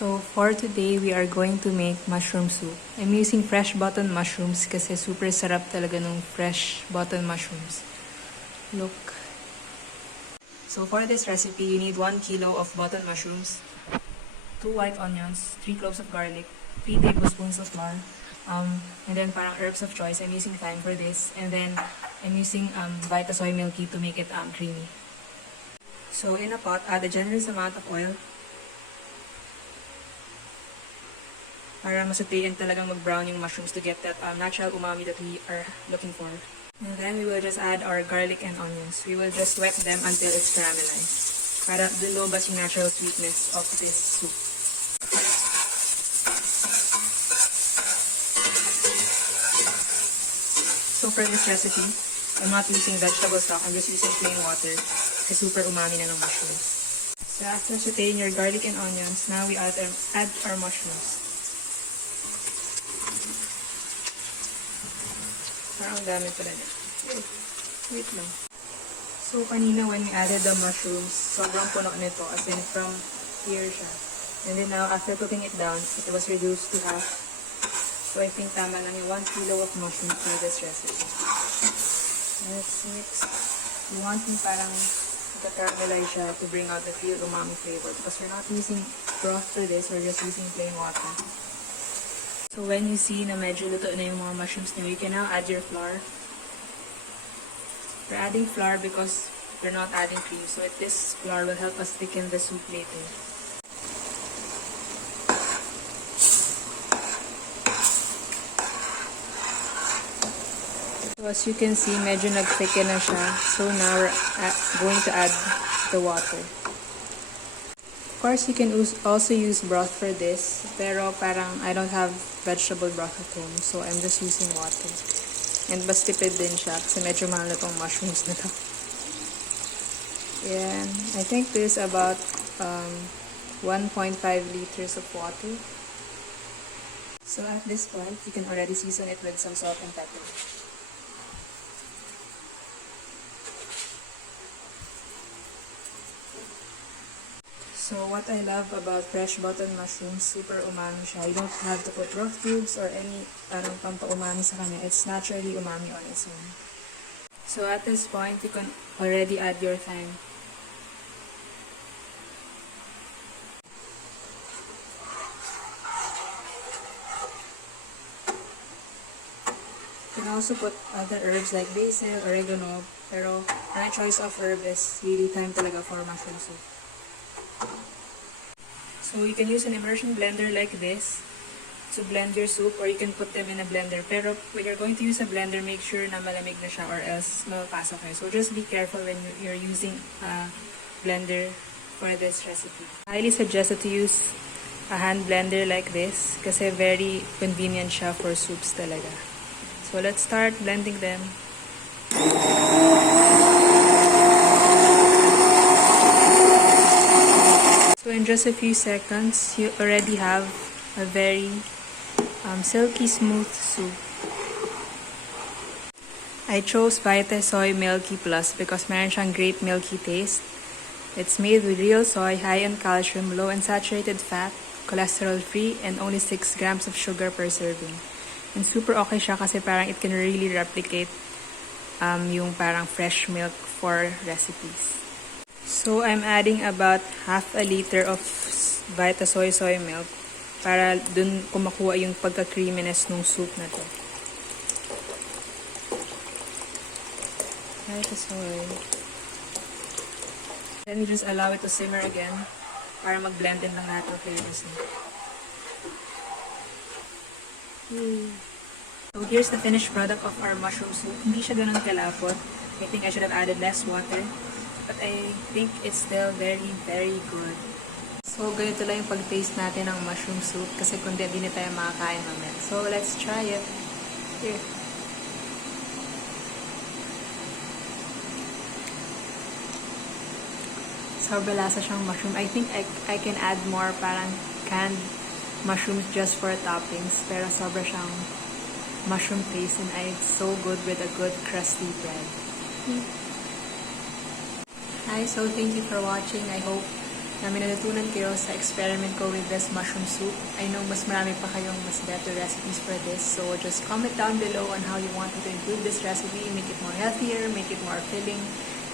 So for today, we are going to make mushroom soup. I'm using fresh button mushrooms kasi super sarap talaga ng fresh button mushrooms. Look. So for this recipe, you need 1 kilo of button mushrooms, 2 white onions, 3 cloves of garlic, 3 tablespoons of flour, and then parang herbs of choice. I'm using thyme for this, and then I'm using Vita Soy Milky to make it creamy. So in a pot, add a generous amount of oil para masautein talagang mag-brown yung mushrooms to get that natural umami that we are looking for. And then we will just add our garlic and onions. We will just wet them until it's caramelized para dun lumabas yung natural sweetness of this soup. So for this recipe, I'm not using vegetable stock. I'm just using plain water kasi super umami na ng mushrooms. So after sauteing your garlic and onions, now we add our mushrooms. Parang dami pala niya. Wait lang. So, kanina when we added the mushrooms, sobrang puno nito. As in, from here siya. And then now, after cooking it down, it was reduced to half. So, I think tama lang yung 1 kilo of mushrooms for this recipe. Let's mix. We want yung parang caramelize siya to bring out the real umami flavor. Because we're not using broth for this, we're just using plain water. So when you see na medyo luto na yung mga mushrooms niyo, you can now add your flour. We're adding flour because we're not adding cream. So this flour will help us thicken the soup later. So as you can see, medyo nag-thicken na siya. So now we're going to add the water. Of course, you can also use broth for this, pero parang I don't have vegetable broth at home, so I'm just using water. And mas tipid din siya kasi medyo mahal na tong mushrooms na to. And I think this is about 1.5 liters of water. So at this point, you can already season it with some salt and pepper. So what I love about fresh button mushrooms, super umami siya. You don't have to put broth cubes or any pampa-umami sa kanya. It's naturally umami on its own. So at this point, you can already add your thyme. You can also put other herbs like basil, oregano, pero my choice of herb is really thyme talaga for mushroom soup. So you can use an immersion blender like this to blend your soup, or you can put them in a blender. Pero when you're going to use a blender, make sure na malamig na siya or else mapapasok kayo. So just be careful when you're using a blender for this recipe. I highly suggest that you use a hand blender like this kasi very convenient siya for soups talaga. So let's start blending them. So in just a few seconds, you already have a very silky smooth soup. I chose Vita Soy Milky Plus because meron siyang great milky taste. It's made with real soy, high in calcium, low in saturated fat, cholesterol-free, and only 6 grams of sugar per serving. And super okay siya kasi parang it can really replicate yung parang fresh milk for recipes. So, I'm adding about half a liter of Vita Soy milk para dun kumakuha yung pagka-creaminess ng soup na to. Vita Soy. Then we just allow it to simmer again para mag-blend din lang lahat ng flavors niya. So, here's the finished product of our mushroom soup. Hindi siya ganun kalapot. I think I should have added less water. But I think it's still very, very good. So, ganito lang yung pag-taste natin ng mushroom soup kasi kundi hindi na tayo makakain mamaya. So, let's try it. Here. Sobrang lasa siyang mushroom. I think I can add more parang canned mushrooms just for toppings. Pero sobra siyang mushroom taste and it's so good with a good crusty bread. Hi, so thank you for watching. I hope may natutunan kayo sa experiment ko with this mushroom soup. I know mas marami pa kayong mas better recipes for this. So just comment down below on how you want me to improve this recipe, make it more healthier, make it more filling,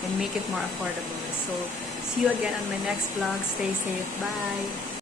and make it more affordable. So see you again on my next vlog. Stay safe. Bye!